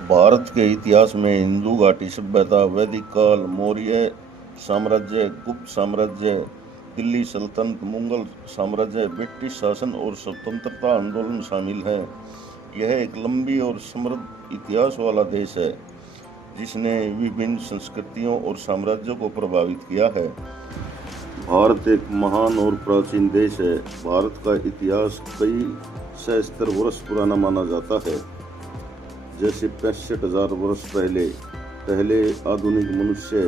भारत के इतिहास में हिंदू घाटी सभ्यता, वैदिक काल, मौर्य साम्राज्य, गुप्त साम्राज्य, दिल्ली सल्तनत, मुगल साम्राज्य, ब्रिटिश शासन और स्वतंत्रता आंदोलन शामिल है। यह एक लंबी और समृद्ध इतिहास वाला देश है जिसने विभिन्न संस्कृतियों और साम्राज्यों को प्रभावित किया है। भारत एक महान और प्राचीन देश है। भारत का इतिहास कई सहस्त्र वर्ष पुराना माना जाता है। जैसे 65,000 वर्ष पहले आधुनिक मनुष्य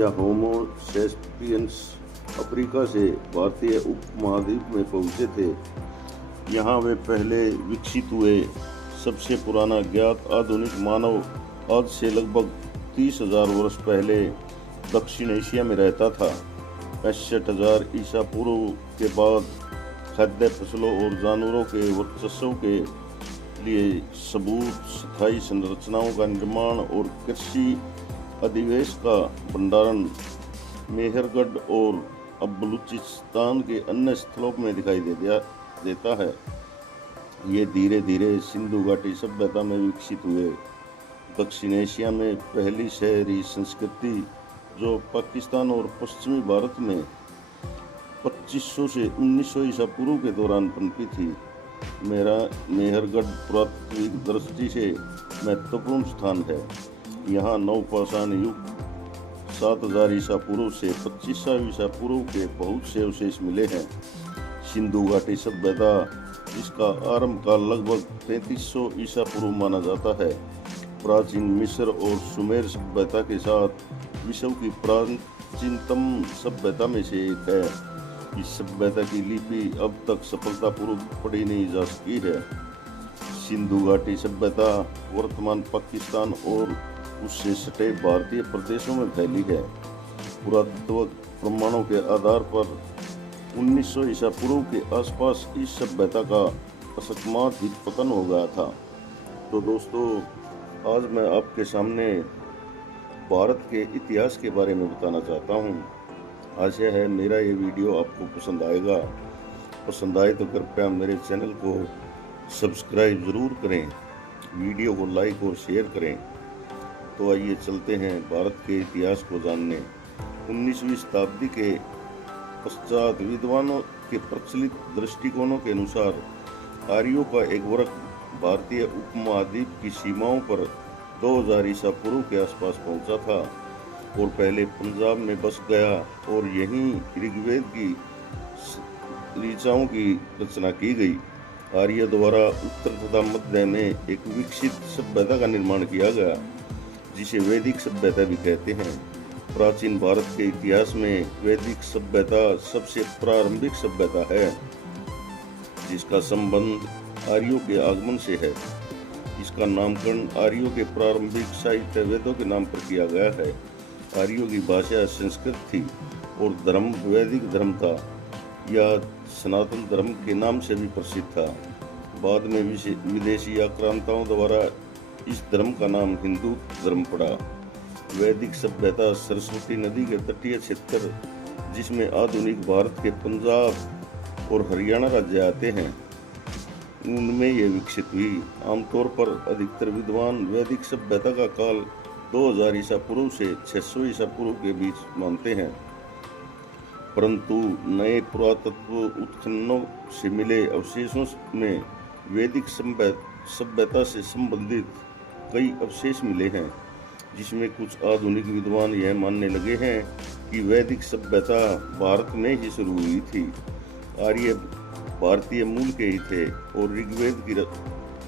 या होमो सेपियंस अफ्रीका से भारतीय उपमहाद्वीप में पहुंचे थे। यहाँ वे पहले विकसित हुए। सबसे पुराना ज्ञात आधुनिक मानव आज से लगभग 30,000 वर्ष पहले दक्षिण एशिया में रहता था। 65,000 ईसा पूर्व के बाद खाद्य फसलों और जानवरों के वर्चस्व के लिए सबूत, स्थायी संरचनाओं का निर्माण और कृषि अधिवेश का भंडारण मेहरगढ़ और अब बलूचिस्तान के अन्य स्थलों में दिखाई देता है। ये धीरे धीरे सिंधु घाटी सभ्यता में विकसित हुए। दक्षिण एशिया में पहली शहरी संस्कृति जो पाकिस्तान और पश्चिमी भारत में 2500 से 1900 ईसा पूर्व के दौरान पनपी थी। मेहरगढ़ पुरातात्विक दृष्टि से महत्वपूर्ण स्थान है। यहाँ नवपाषाण युग 7000 ईसा पूर्व से 2500 ईसा पूर्व के बहुत से अवशेष मिले हैं। सिंधु घाटी सभ्यता जिसका आरंभ काल लगभग 3300 ईसा पूर्व माना जाता है, प्राचीन मिस्र और सुमेर सभ्यता के साथ विश्व की प्राचीनतम सभ्यता में से एक है। इस सभ्यता की लिपि अब तक सफलतापूर्वक पढ़ी नहीं जा सकी है। सिंधु घाटी सभ्यता वर्तमान पाकिस्तान और उससे सटे भारतीय प्रदेशों में फैली है। पुरातत्व प्रमाणों के आधार पर 1900 ईसा पूर्व के आसपास इस सभ्यता का अकस्मात ही पतन हो गया था। तो दोस्तों, आज मैं आपके सामने भारत के इतिहास के बारे में बताना चाहता हूँ। आशा है मेरा ये वीडियो आपको पसंद आएगा। पसंद आए तो कृपया मेरे चैनल को सब्सक्राइब ज़रूर करें, वीडियो को लाइक और शेयर करें। तो आइए चलते हैं भारत के इतिहास को जानने। 19वीं शताब्दी के पश्चात विद्वानों के प्रचलित दृष्टिकोणों के अनुसार आर्यों का एक वर्ग भारतीय उपमहाद्वीप की सीमाओं पर 2000 ईसा पूर्व के आसपास पहुंचा था और पहले पंजाब में बस गया और यहीं ऋग्वेद की ऋचाओं की रचना की गई। आर्य द्वारा उत्तर तथा मध्य में एक विकसित सभ्यता का निर्माण किया गया जिसे वैदिक सभ्यता भी कहते हैं। प्राचीन भारत के इतिहास में वैदिक सभ्यता सबसे प्रारंभिक सभ्यता है जिसका संबंध आर्यों के आगमन से है। इसका नामकरण आर्यों के प्रारंभिक साहित्य वेदों के नाम पर किया गया है। आर्यों की भाषा संस्कृत थी और धर्म वैदिक धर्म था या सनातन धर्म के नाम से भी प्रसिद्ध था। बाद में विदेशी आक्रांताओं द्वारा इस धर्म का नाम हिंदू धर्म पड़ा। वैदिक सभ्यता सरस्वती नदी के तटीय क्षेत्र जिसमें आधुनिक भारत के पंजाब और हरियाणा राज्य आते हैं, उनमें यह विकसित हुई। आमतौर पर अधिकतर विद्वान वैदिक सभ्यता का काल 2000 ईसा पूर्व से 600 ईसा पूर्व के बीच मानते हैं, परंतु नए पुरातत्व उत्खननों से मिले अवशेषों में वैदिक सभ्यता से संबंधित कई अवशेष मिले हैं, जिसमें कुछ आधुनिक विद्वान यह मानने लगे हैं कि वैदिक सभ्यता भारत में ही शुरू हुई थी। आर्य भारतीय मूल के ही थे और ऋग्वेद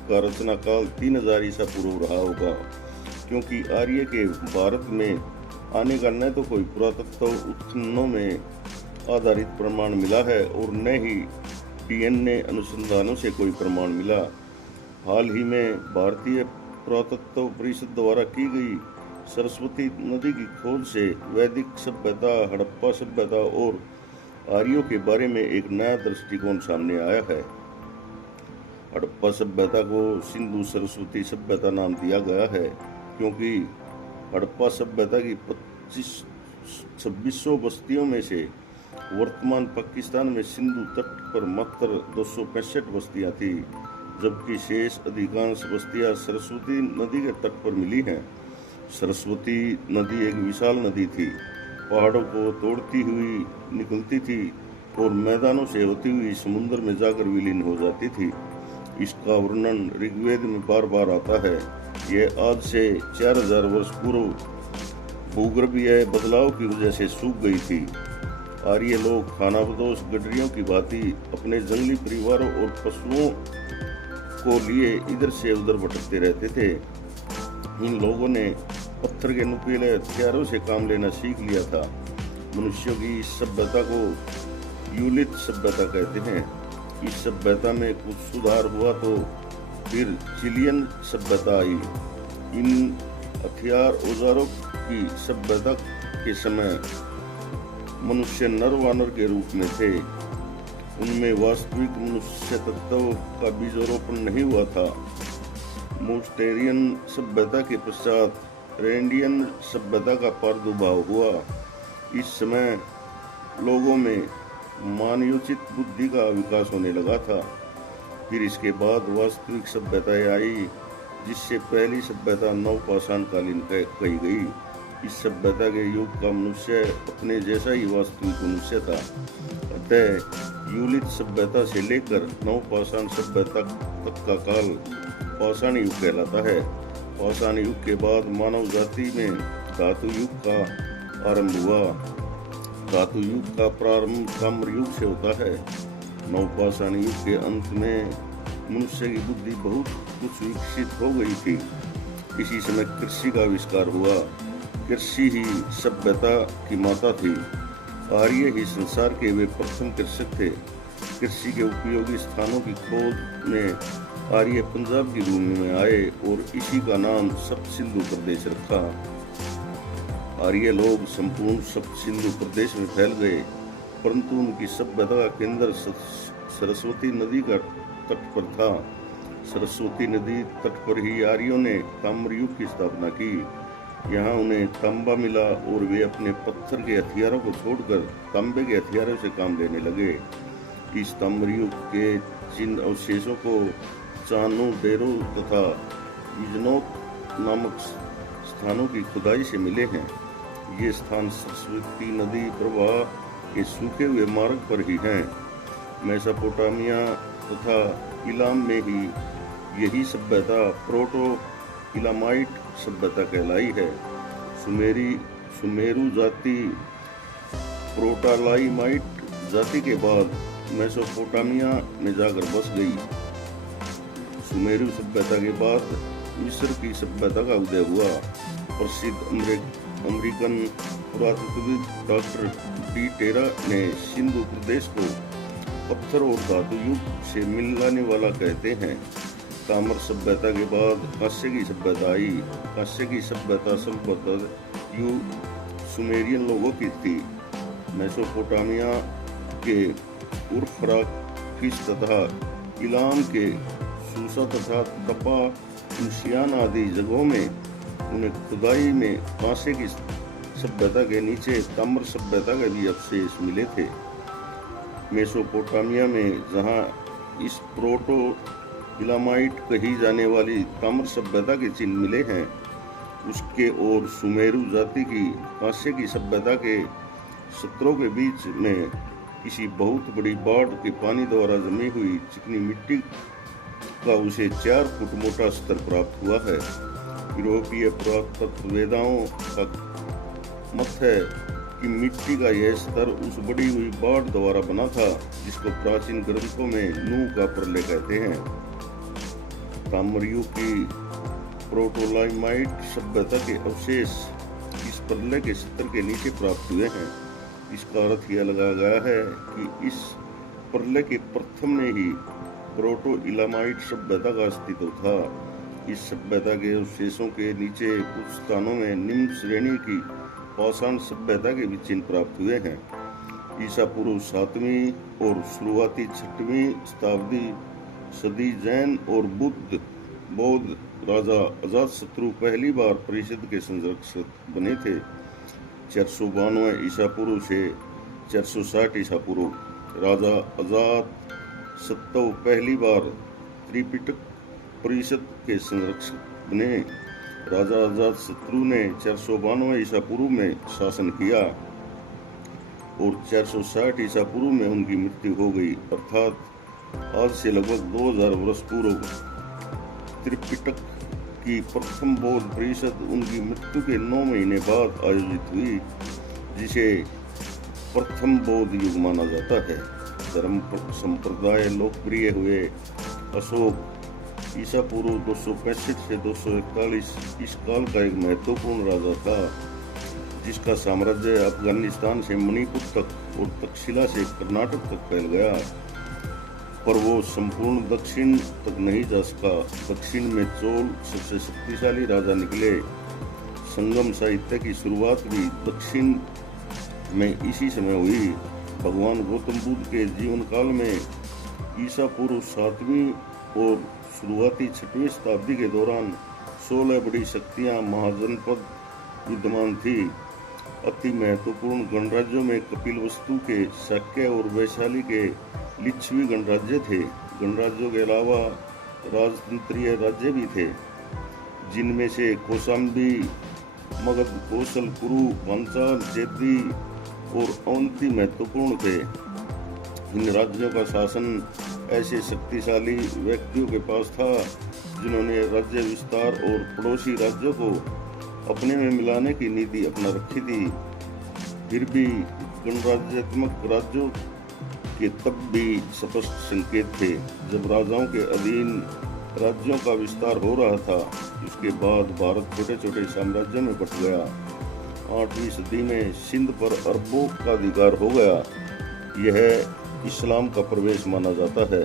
का रचना काल 3000 ईसा पूर्व रहा होगा, क्योंकि आर्य के भारत में आने का न तो कोई पुरातत्व उत्खननों में आधारित प्रमाण मिला है और न ही DNA अनुसंधानों से कोई प्रमाण मिला। हाल ही में भारतीय पुरातत्व परिषद द्वारा की गई सरस्वती नदी की खोज से वैदिक सभ्यता, हड़प्पा सभ्यता और आर्यों के बारे में एक नया दृष्टिकोण सामने आया है। हड़प्पा सभ्यता को सिंधु सरस्वती सभ्यता नाम दिया गया है क्योंककि हड़प्पा सभ्यता की 2600 बस्तियों में से वर्तमान पाकिस्तान में सिंधु तट पर मात्र 265 बस्तियां थी। जबकि शेष अधिकांश बस्तियां सरस्वती नदी के तट पर मिली हैं। सरस्वती नदी एक विशाल नदी थी, पहाड़ों को तोड़ती हुई निकलती थी और मैदानों से होती हुई समुद्र में जाकर विलीन हो जाती थी। इसका वर्णन ऋग्वेद में बार बार आता है। यह आज से 4000 वर्ष पूर्व भूगर्भीय बदलाव की वजह से सूख गई थी। आर्य लोग खानाबदोश गडरियों की भांति अपने जंगली परिवारों और पशुओं को लिए इधर से उधर भटकते रहते थे। इन लोगों ने पत्थर के नुकीले हथियारों से काम लेना सीख लिया था। मनुष्यों की इस सभ्यता को यूलित सभ्यता कहते हैं। इस सभ्यता में कुछ सुधार हुआ तो फिर चिलियन सभ्यता आई। इन हथियार औजारों की सभ्यता के समय मनुष्य नर वानर के रूप में थे। उनमें वास्तविक मनुष्य तत्व का बीजारोपण नहीं हुआ था। मोस्टेरियन सभ्यता के पश्चात रेंडियन सभ्यता का प्रादुर्भाव हुआ। इस समय लोगों में मानयोचित बुद्धि का विकास होने लगा था। फिर इसके बाद वास्तविक सभ्यताएं आई, जिससे पहली सभ्यता नवपाषाणकालीन कही गई। इस सभ्यता के युग का मनुष्य अपने जैसा ही वास्तविक मनुष्य था। अतः यूलित सभ्यता से लेकर नवपाषाण सभ्यता तक का काल पाषाण युग कहलाता है। पाषाण युग के बाद मानव जाति में धातु युग का आरंभ हुआ। धातु युग का प्रारंभ ताम्र युग से होता है। नवपाषाण युग के अंत में मनुष्य की बुद्धि बहुत कुछ विकसित हो गई थी। इसी समय कृषि का आविष्कार हुआ। कृषि ही सभ्यता की माता थी। आर्य ही संसार के वे प्रथम कृषक थे। कृषि के उपयोगी स्थानों की खोज में आर्य पंजाब की भूमि में आए और इसी का नाम सप्त सिंधु प्रदेश रखा। आर्य लोग संपूर्ण सप्त सिंधु प्रदेश में फैल गए, परंतु उनकी सभ्यता का केंद्र सरस्वती नदी का तट पर था। सरस्वती नदी तट पर ही आर्यों ने ताम्र युग की स्थापना की। यहाँ उन्हें तांबा मिला और वे अपने पत्थर के हथियारों को छोड़कर तांबे के हथियारों से काम लेने लगे। इस ताम्र युग के चिन्ह अवशेषों को चानो डेरो तथा इजनोत नामक स्थानों की खुदाई से मिले हैं। ये स्थान सरस्वती नदी प्रवाह के सूखे हुए मार्ग पर ही हैं। मेसोपोटामिया तथा इलाम में ही यही सभ्यता प्रोटो इलामाइट सभ्यता कहलाई है। सुमेरु जाति प्रोटालाइमाइट जाति के बाद मेसोपोटामिया में जाकर बस गई। सुमेरु सभ्यता के बाद मिस्र की सभ्यता का उदय हुआ। प्रसिद्ध अमेरिकन पुरातत्वविद डॉक्टर डी टेरा ने सिंधु प्रदेश को पत्थर और धातु युग से मिलाने वाला कहते हैं। ताम्र सभ्यता के बाद कांस्य की सभ्यता आई। कांस्य की सभ्यता संभवतः युग सुमेरियन लोगों की थी। मेसोपोटामिया के उर्फ्राकिस तथा इलाम के सूसा तथा तपा इंशियान आदि जगहों में उन्हें खुदाई में कांसे की सभ्यता के नीचे ताम्र सभ्यता के भी अवशेष मिले थे। मेसोपोटामिया में जहां इस प्रोटो इलामाइट कही जाने वाली ताम्र सभ्यता के चिन्ह मिले हैं, उसके और सुमेरु जाति की कांसे की सभ्यता के सत्रों के बीच में किसी बहुत बड़ी बाढ़ के पानी द्वारा जमी हुई चिकनी मिट्टी का उसे 4 फुट मोटा स्तर प्राप्त हुआ है। यूरोपीय पुरातत्ववेदाओं का मत है कि मिट्टी का यह स्तर उस बढ़ी हुई बाढ़ द्वारा बना था, जिसको प्राचीन ग्रंथों में नूह का प्रलय कहते हैं। ताम्र युग की प्रोटोलाइमाइट सभ्यता के अवशेष इस प्रलय के स्तर के नीचे प्राप्त हुए हैं। इसका अर्थ यह लगाया गया है कि इस प्रलय के प्रथम में ही प्रोटो इलामाइट सभ्यता का अस्तित्व था। इस सभ्यता के अवशेषों के नीचे कुछ स्थानों में निम्न श्रेणी की पाषाण सभ्यता के भी चिन्ह प्राप्त हुए हैं। ईसा पूर्व 7वीं और शुरुआती 6वीं शताब्दी सदी जैन और बौद्ध राजा अजातशत्रु पहली बार परिषद के संरक्षक बने थे। 492 ईसा पूर्व से 460 ईसा पूर्व राजा अजातशत्रु पहली बार त्रिपिटक परिषद के संरक्षक बने। राजा अजातशत्रु ने 492 ईसा पूर्व में शासन किया और 460 ईसा पूर्व में उनकी मृत्यु हो गई, अर्थात आज से लगभग 2000 वर्ष पूर्व त्रिपिटक की प्रथम बौद्ध परिषद उनकी मृत्यु के 9 महीने बाद आयोजित हुई, जिसे प्रथम बौद्ध युग माना जाता है। धर्म संप्रदाय लोकप्रिय हुए। अशोक ईसा पूर्व 265 से 241 इस काल का एक महत्वपूर्ण राजा था, जिसका साम्राज्य अफगानिस्तान से मणिपुर तक और तक्षशिला से कर्नाटक तक फैल गया, पर वो संपूर्ण दक्षिण तक नहीं जा सका। दक्षिण में चोल सबसे शक्तिशाली राजा निकले। संगम साहित्य की शुरुआत भी दक्षिण में इसी समय हुई। भगवान गौतम बुद्ध के जीवन काल में ईसा पूर्व 7वीं और शुरुआती 6वीं शताब्दी के दौरान 16 बड़ी शक्तियां महाजनपद विद्यमान थी। अति महत्वपूर्ण गणराज्यों में कपिलवस्तु के शाक्य और वैशाली के लिच्छवी गणराज्य थे। गणराज्यों के अलावा राजतंत्रीय राज्य भी थे, जिनमें से कौशाम्बी, मगध, कौशल, कुरु, पांचाल, चेदी और अवंती महत्वपूर्ण थे। इन राज्यों का शासन ऐसे शक्तिशाली व्यक्तियों के पास था जिन्होंने राज्य विस्तार और पड़ोसी राज्यों को अपने में मिलाने की नीति अपना रखी थी। फिर भी गणराज्यात्मक राज्यों के तब भी स्पष्ट संकेत थे। जब राजाओं के अधीन राज्यों का विस्तार हो रहा था, उसके बाद भारत छोटे छोटे साम्राज्यों में बट गया। 8वीं सदी में सिंध पर अरबों का अधिकार हो गया। यह इस्लाम का प्रवेश माना जाता है।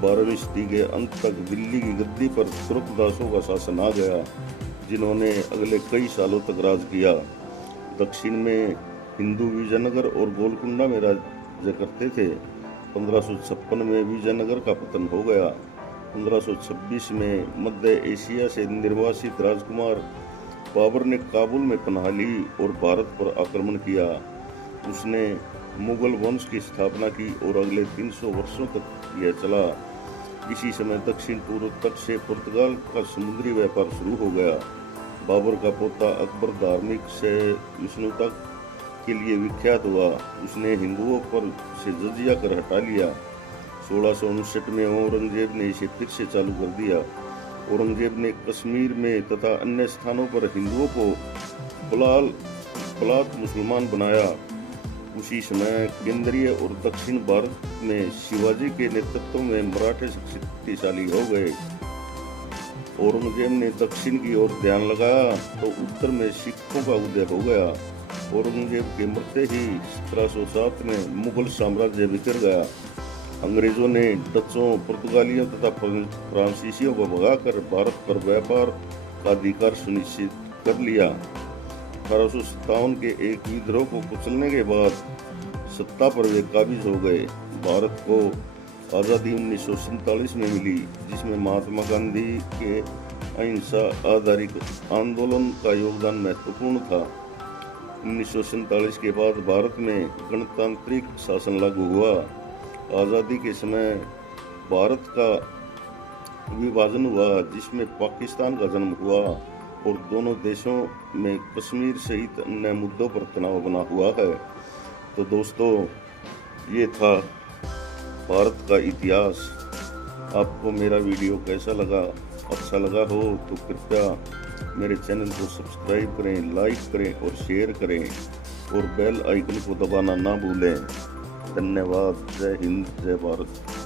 12वीं सदी के अंत तक दिल्ली की गद्दी पर तुर्कदासों का शासन आ गया, जिन्होंने अगले कई सालों तक राज किया। दक्षिण में हिंदू विजयनगर और गोलकुंडा में राज्य करते थे। 1556 में विजयनगर का पतन हो गया। 1526 में मध्य एशिया से निर्वासित राजकुमार बाबर ने काबुल में पनाह ली और भारत पर आक्रमण किया। उसने मुगल वंश की स्थापना की और अगले 300 वर्षों तक यह चला। इसी समय दक्षिण पूर्व तट से पुर्तगाल का समुद्री व्यापार शुरू हो गया। बाबर का पोता अकबर धार्मिक सहिष्णुता के लिए विख्यात हुआ। उसने हिंदुओं पर से जजिया कर हटा लिया। 1659 में औरंगजेब ने इसे फिर से चालू कर दिया। औरंगजेब ने कश्मीर में तथा अन्य स्थानों पर हिंदुओं को पलात मुसलमान बनाया। उसी समय केंद्रीय और दक्षिण भारत में शिवाजी के नेतृत्व में मराठे शक्तिशाली हो गए। औरंगजेब ने दक्षिण की ओर ध्यान लगाया तो उत्तर में सिखों का उदय हो गया। औरंगजेब के मरते ही 1707 में मुगल साम्राज्य बिखर गया। अंग्रेजों ने डचों, पुर्तगालियों तथा फ्रांसीसियों को भगाकर भारत पर व्यापार का अधिकार सुनिश्चित कर लिया। 1857 के एक विद्रोह को कुचलने के बाद सत्ता पर वे काबिज हो गए। भारत को आज़ादी 1947 में मिली, जिसमें महात्मा गांधी के अहिंसा आधारित आंदोलन का योगदान महत्वपूर्ण था। 1947 के बाद भारत में गणतांत्रिक शासन लागू हुआ। आज़ादी के समय भारत का विभाजन हुआ, जिसमें पाकिस्तान का जन्म हुआ और दोनों देशों में कश्मीर सहित अन्य मुद्दों पर तनाव बना हुआ है। तो दोस्तों, ये था भारत का इतिहास। आपको मेरा वीडियो कैसा लगा? अच्छा लगा हो तो कृपया मेरे चैनल को सब्सक्राइब करें, लाइक करें और शेयर करें और बेल आइकन को दबाना ना भूलें। धन्यवाद। जय हिंद, जय भारत।